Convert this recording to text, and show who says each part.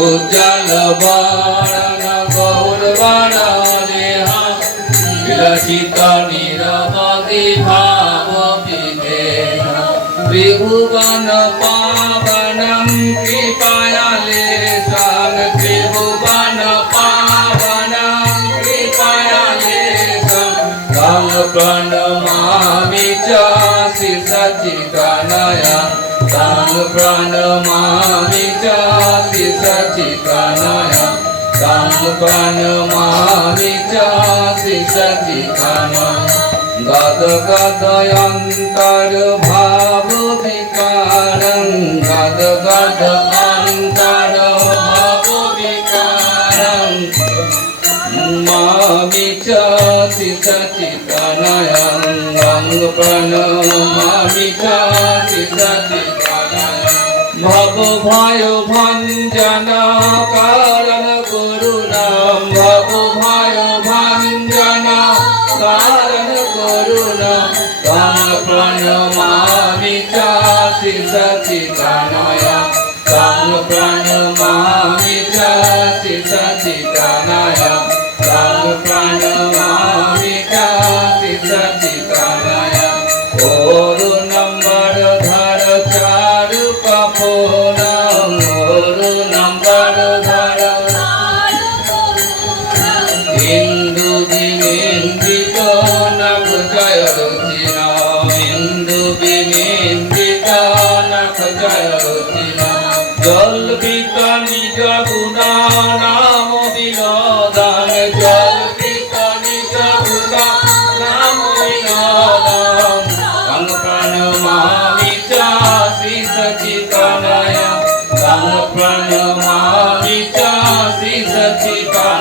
Speaker 1: ઉજ્જલવાણ ગૌરવાણ દેહા વિલસિત નિરમતિ ભાવ વિદેહ ત્રિભુવન પાવનમ કૃપાયાલે સાન ત્રિભુવન પાવનમ કૃપાયાલે સાન પ્રણમામિ ચ શિષચિતનયા સાન પ્રણમા তাং প্রণমামি চ শ্রী সচিকানয়া তাং প্রণমামি চ শ্রী সচিকানয়া গদ গদয়ন্তর ভাব ভব ভয় ভঞ্জন কারণ করুণাম ভব ভয় ভঞ্জন কারণ করুণাম তং প্রণমামি চ শ্রী সচিকানয়ং তং প্রণমামি চ শ্রী সচিকানয়ং তং প্রণমামি চ শ্রী অরুণম্বর ধর ইন্দু বিনিন্দিত নখ জয় রুচির ইন্দু বিনিন্দিত নখ জয় রুচির জল্পিত নিজ গুণা, নাম বিনোদন। জল্পিত নিজ গুণা, নাম বিনোদন। তং प्रणमामि चासि सचिता